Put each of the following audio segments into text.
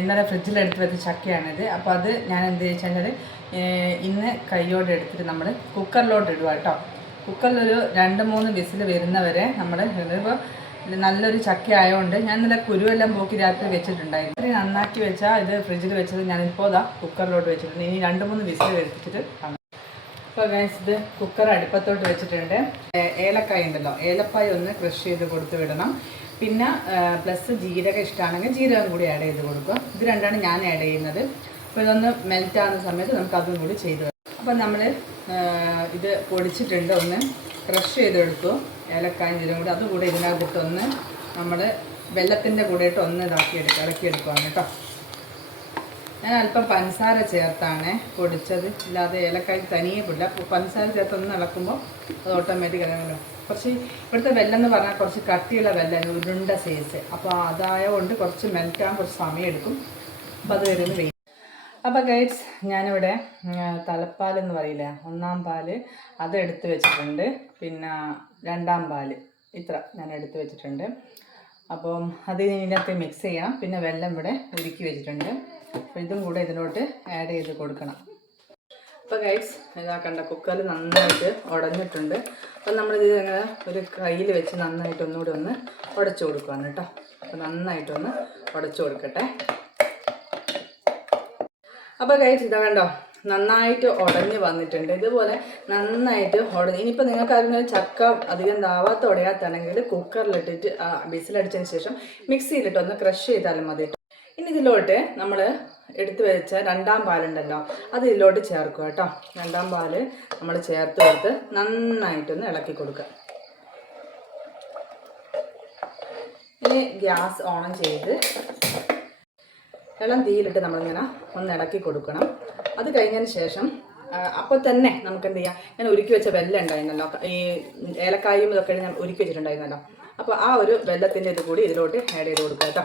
ഇന്നലെ ഫ്രിഡ്ജിലെടുത്ത് വെച്ച ചക്കയാണിത്. അപ്പോൾ അത് ഞാൻ എന്ത് വെച്ചാൽ ഇന്ന് കൈയോടെ എടുത്തിട്ട് നമ്മൾ കുക്കറിലോട്ട് ഇടുക കേട്ടോ. കുക്കറിലൊരു 2-3 വിസിൽ വരുന്നവരെ നമ്മൾ ഇതിപ്പോൾ നല്ലൊരു ചക്ക ആയതുകൊണ്ട് ഞാൻ ഇന്നലെ കുരുവെല്ലാം പോക്കി രാത്രി വെച്ചിട്ടുണ്ടായിരുന്നു. ഇത്രയും നന്നാക്കി വെച്ചാൽ ഇത് ഫ്രിഡ്ജിൽ വെച്ചത് ഞാനിപ്പോൾ കുക്കറിലോട്ട് വെച്ചിട്ടുണ്ട്. ഇനി 2-3 വിസിൽ വരുത്തിച്ചിട്ട് കാണാം. അപ്പോൾ ഗൈസ് ഇത് കുക്കർ അടുപ്പത്തോട്ട് വെച്ചിട്ടുണ്ട്. ഏലക്കായ ഉണ്ടല്ലോ, ഏലപ്പായ ഒന്ന് ക്രഷ് ചെയ്ത് കൊടുത്ത് വിടണം. പിന്നെ പ്ലസ് ജീരകം ഇഷ്ടമാണെങ്കിൽ ജീരകം കൂടി ആഡ് ചെയ്ത് കൊടുക്കുക. ഇത് രണ്ടാണ് ഞാൻ ആഡ് ചെയ്യുന്നത്. അപ്പോൾ ഇതൊന്ന് മെൽറ്റ് ആകുന്ന സമയത്ത് നമുക്ക് അതും കൂടി ചെയ്ത് തരാം. അപ്പോൾ നമ്മൾ ഇത് പൊടിച്ചിട്ടുണ്ട്, ഒന്ന് ക്രഷ് ചെയ്തെടുത്തു. ഏലക്കായും ജീരകം കൂടി അതും കൂടി ഇതിനകത്തിട്ട് ഒന്ന് നമ്മൾ വെള്ളത്തിൻ്റെ കൂടെ ഇട്ട് ഒന്ന് ഇളക്കിയെടുക്കുകയാണ് കേട്ടോ. ഞാൻ അല്പം പഞ്ചസാര ചേർത്താണ് പൊടിച്ചത്, ഇല്ലാതെ ഏലക്കായ തനിയെ പിടില്ല. പഞ്ചസാര ചേർത്ത് ഒന്ന് ഇളക്കുമ്പോൾ അത് ഓട്ടോമാറ്റിക് അറിയാമല്ലോ. കുറച്ച് ഇവിടുത്തെ വെല്ലം എന്ന് പറഞ്ഞാൽ കുറച്ച് കട്ടിയുള്ള വെല്ലം, ഉരുണ്ട സൈസ്. അപ്പോൾ അതായതുകൊണ്ട് കുറച്ച് മെൽറ്റാൻ കുറച്ച് സമയം എടുക്കും. അപ്പോൾ അത് വരുന്ന വെയിറ്റ്. അപ്പോൾ ഗൈഡ്സ് ഞാനിവിടെ തലപ്പാലെന്ന് പറയില്ല, 1-ാം പാല് അത് എടുത്ത് വെച്ചിട്ടുണ്ട്. പിന്നെ 2-ാം പാല് ഇത്ര ഞാൻ എടുത്ത് വെച്ചിട്ടുണ്ട്. അപ്പം അത് ഇതിനകത്ത് മിക്സ് ചെയ്യണം. പിന്നെ വെള്ളം ഇവിടെ ഉരുക്കി വെച്ചിട്ടുണ്ട്. അപ്പോൾ ഇതും കൂടെ ഇതിലോട്ട് ആഡ് ചെയ്ത് കൊടുക്കണം. അപ്പോൾ ഗൈഡ്സ് ഇതാ കണ്ട കുക്കറിൽ നന്നായിട്ട് ഉടഞ്ഞിട്ടുണ്ട്. അപ്പം നമ്മളിത് ഇങ്ങനെ ഒരു കയ്യിൽ വെച്ച് നന്നായിട്ട് ഒന്നുകൂടി ഒന്ന് ഉടച്ചു കൊടുക്കുകയാണ് കേട്ടോ. അപ്പോൾ നന്നായിട്ടൊന്ന് ഉടച്ചു കൊടുക്കട്ടെ. അപ്പോൾ ഗൈഡ്സ് ഇതാ കണ്ടോ നന്നായിട്ട് ഉടഞ്ഞ് വന്നിട്ടുണ്ട്. ഇതുപോലെ നന്നായിട്ട് ഉടഞ്ഞ്. ഇനിയിപ്പോൾ നിങ്ങൾക്ക് അതിനൊരു ചക്ക അധികം താവാത്ത ഉടയാത്താണെങ്കിൽ കുക്കറിലിട്ടിട്ട് വിസിലടിച്ചതിന് ശേഷം മിക്സിയിലിട്ട് ഒന്ന് ക്രഷ് ചെയ്താലും മതി. ഇനി ഇതിലോട്ട് നമ്മൾ എടുത്തു വെച്ച 2-ാം പാലുണ്ടല്ലോ അത് ഇതിലോട്ട് ചേർക്കുക കേട്ടോ. 2-ാം പാല് നമ്മൾ ചേർത്ത് കൊടുത്ത് നന്നായിട്ടൊന്ന് ഇളക്കി കൊടുക്കുക. ഇനി ഗ്യാസ് ഓൺ ചെയ്ത് ഇളം തീയിലിട്ട് നമ്മളിങ്ങനെ ഒന്ന് ഇളക്കി കൊടുക്കണം. അത് കഴിഞ്ഞതിന് ശേഷം അപ്പോൾ തന്നെ നമുക്ക് എന്ത് ചെയ്യാം, ഞാൻ ഉരുക്കി വെച്ച വെല്ലം ഉണ്ടായിരുന്നല്ലോ, ഈ ഏലക്കായും ഇതൊക്കെ ഞാൻ ഉരുക്കി വെച്ചിട്ടുണ്ടായിരുന്നല്ലോ. അപ്പോൾ ആ ഒരു വെല്ലത്തിൻ്റെ ഇത് കൂടി ഇതിലോട്ട് ആഡ് ചെയ്ത് കൊടുക്കുക കേട്ടോ.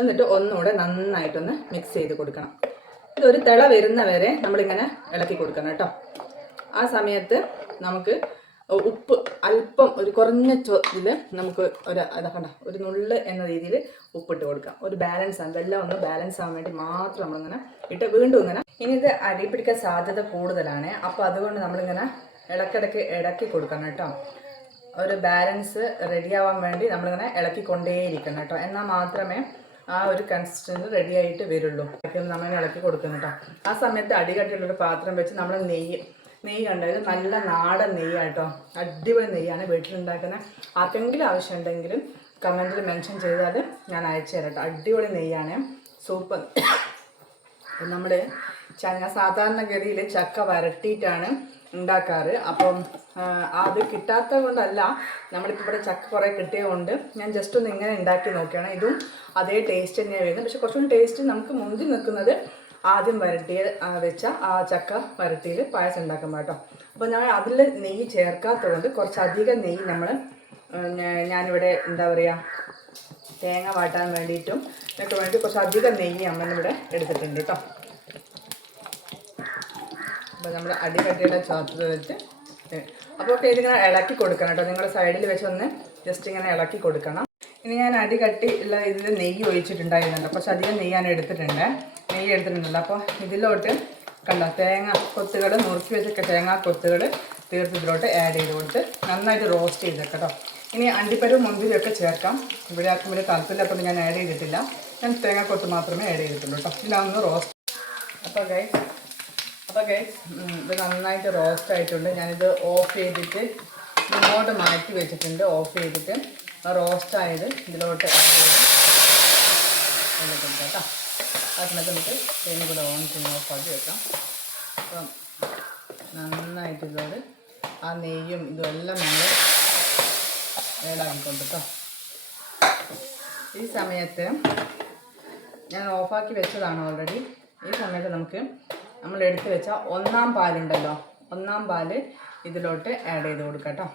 എന്നിട്ട് ഒന്നുകൂടെ നന്നായിട്ടൊന്ന് മിക്സ് ചെയ്ത് കൊടുക്കണം. ഇതൊരു തിള വരുന്നവരെ നമ്മളിങ്ങനെ ഇളക്കി കൊടുക്കണം കേട്ടോ. ആ സമയത്ത് നമുക്ക് ഉപ്പ് അല്പം ഒരു കുറഞ്ഞ ഇതിൽ നമുക്ക് ഒരു നുള്ള് എന്ന രീതിയിൽ ഉപ്പിട്ട് കൊടുക്കാം. ഒരു ബാലൻസ് ആണ്, വെള്ളം ഒന്ന് ബാലൻസ് ആവാൻ വേണ്ടി മാത്രം നമ്മളിങ്ങനെ ഇട്ട് വീണ്ടും ഇങ്ങനെ. ഇനി ഇത് അടി പിടിക്കാൻ സാധ്യത കൂടുതലാണ്. അപ്പോൾ അതുകൊണ്ട് നമ്മളിങ്ങനെ ഇടയ്ക്കിടയ്ക്ക് ഇളക്കി കൊടുക്കണം കേട്ടോ. ഒരു ബാലൻസ് റെഡിയാവാൻ വേണ്ടി നമ്മളിങ്ങനെ ഇളക്കിക്കൊണ്ടേയിരിക്കണം കേട്ടോ. എന്നാൽ മാത്രമേ ആ ഒരു കൺസിസ്റ്റൻസി റെഡി ആയിട്ട് വരുള്ളൂ. നമ്മൾ ഇളക്കി കൊടുക്കണം കേട്ടോ. ആ സമയത്ത് അടികട്ടിയുള്ളൊരു പാത്രം വെച്ച് നമ്മൾ നെയ്യ് കണ്ടത് നല്ല നാടൻ നെയ്യാട്ടോ, അടിപൊളി നെയ്യാണ് വീട്ടിലുണ്ടാക്കുന്ന. ആർക്കെങ്കിലും ആവശ്യമുണ്ടെങ്കിലും കമൻറ്റിൽ മെൻഷൻ ചെയ്താൽ ഞാൻ അയച്ചു തരാം കേട്ടോ. അടിപൊളി നെയ്യാണ്, സൂപ്പർ. നമ്മൾ സാധാരണഗതിയിൽ ചക്ക വരട്ടിയിട്ടാണ് ഉണ്ടാക്കാറ്. അപ്പം അത് കിട്ടാത്തത് കൊണ്ടല്ല, നമ്മളിപ്പോൾ ഇവിടെ ചക്ക കുറേ കിട്ടിയത് കൊണ്ട് ഞാൻ ജസ്റ്റ് ഒന്ന് ഇങ്ങനെ ഉണ്ടാക്കി നോക്കിയാണ്. ഇതും അതേ ടേസ്റ്റ് തന്നെയാണ് വരുന്നത്. പക്ഷെ കുറച്ചുകൂടി ടേസ്റ്റ് നമുക്ക് മുന്തി നിൽക്കുന്നത് ആദ്യം വെച്ച ആ ചക്ക വരട്ടിയിൽ പായസം ഉണ്ടാക്കുമ്പോൾ കേട്ടോ. അപ്പോൾ ഞാൻ അതിൽ നെയ്യ് ചേർക്കാത്തത് കൊണ്ട് കുറച്ചധികം നെയ്യ് ഞാനിവിടെ എന്താ പറയുക, തേങ്ങ വാട്ടാൻ വേണ്ടിയിട്ടും ഇതിനൊക്കെ വേണ്ടി കുറച്ചധികം നെയ്യ് അമ്മനിവിടെ എടുത്തിട്ടുണ്ട് കേട്ടോ. അപ്പോൾ നമ്മൾ അടികട്ടിയുടെ ചോർത്ത് വെച്ച് അപ്പോൾ ഇതിങ്ങനെ ഇളക്കി കൊടുക്കണം കേട്ടോ. നിങ്ങൾ സൈഡിൽ വെച്ചൊന്ന് ജസ്റ്റ് ഇങ്ങനെ ഇളക്കി കൊടുക്കണം. ഇനി ഞാൻ അടികട്ടി ഉള്ള ഇതിൽ നെയ്യ് ഒഴിച്ചിട്ടുണ്ടായിരുന്നല്ലോ, കുറച്ചധികം നെയ്യ് ഞാൻ എടുത്തിട്ടുണ്ടല്ലോ. അപ്പോൾ ഇതിലോട്ട് കണ്ടോ തേങ്ങ കൊത്തുകൾ, നുറുക്കി വെച്ച തേങ്ങാ കൊത്തുകൾ തീർത്ത് ഇതിലോട്ട് ആഡ് ചെയ്ത് കൊടുത്ത് നന്നായിട്ട് റോസ്റ്റ് ചെയ്തേക്കാം കേട്ടോ. ഇനി അണ്ടിപ്പരിവും മുന്തിരിയൊക്കെ ചേർക്കാം. ഇവിടെ ആർക്കും വലിയ താല്പര്യമില്ലാത്തത് ഞാൻ ആഡ് ചെയ്തിട്ടില്ല. ഞാൻ തേങ്ങാക്കൊത്ത് മാത്രമേ ആഡ് ചെയ്തിട്ടുള്ളൂ കേട്ടോ. ഇതൊന്ന് റോസ്റ്റ്. അപ്പോൾ ഗൈസ് ഇത് നന്നായിട്ട് റോസ്റ്റ് ആയിട്ടുണ്ട്. ഞാനിത് ഓഫ് ചെയ്തിട്ട് ഇങ്ങോട്ട് മാറ്റി വെച്ചിട്ടുണ്ട്. ഓഫ് ചെയ്തിട്ട് റോസ്റ്റായത് ഇതിലോട്ട് ആഡ് ചെയ്ത് കൊടുക്കാം കേട്ടോ. ആ സമയത്ത് നമുക്ക് തേങ്ങ കൂടെ ഓൺ ചെയ്ത് ഓഫാക്കി വെക്കാം. അപ്പം നന്നായിട്ട് ഇതോട് ആ നെയ്യും ഇതെല്ലാം നമ്മൾ ഏടാക്കിക്കൊണ്ട് കേട്ടോ. ഈ സമയത്ത് ഞാൻ ഓഫാക്കി വെച്ചതാണ് ഓൾറെഡി. ഈ സമയത്ത് നമ്മൾ എടുത്ത് വെച്ച 1-ാം പാലുണ്ടല്ലോ, 1-ാം പാല് ഇതിലോട്ട് ആഡ് ചെയ്ത് കൊടുക്കാം കേട്ടോ.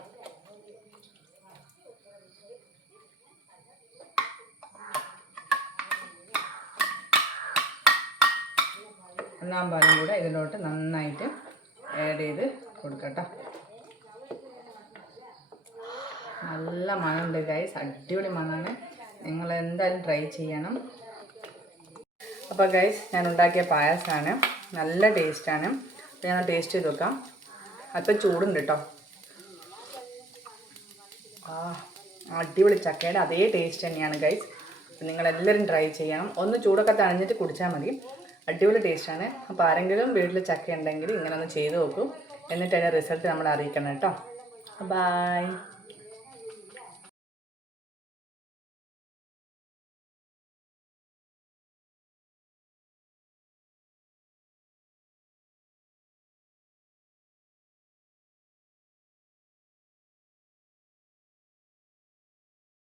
ഒന്നാം പാലും കൂടെ ഇതിലോട്ട് നന്നായിട്ട് ആഡ് ചെയ്ത് കൊടുക്കാം കേട്ടോ. നല്ല മണമുണ്ട് ഗൈസ്, അടിപൊളി മണമാണ്. നിങ്ങൾ എന്തായാലും ട്രൈ ചെയ്യണം. അപ്പോൾ ഗൈസ് ഞാൻ ഉണ്ടാക്കിയ പായസമാണ്, നല്ല ടേസ്റ്റാണ്. അപ്പോൾ ഞാൻ ടേസ്റ്റ് ചെയ്ത് നോക്കാം. അല്പം ചൂടുണ്ട് കേട്ടോ. അടിപൊളി ചക്കയുടെ അതേ ടേസ്റ്റ് തന്നെയാണ് ഗൈസ്. നിങ്ങളെല്ലാവരും ട്രൈ ചെയ്യണം. ഒന്ന് ചൂടൊക്കെ തണിഞ്ഞിട്ട് കുടിച്ചാൽ മതി. അടിപൊളി ടേസ്റ്റാണ്. അപ്പോൾ ആരെങ്കിലും വീട്ടിൽ ചക്ക ഉണ്ടെങ്കിൽ ഇങ്ങനെ ഒന്ന് ചെയ്ത് നോക്കും. എന്നിട്ട് അതിൻ്റെ റിസൾട്ട് നമ്മൾ അറിയിക്കണം കേട്ടോ. ബൈ.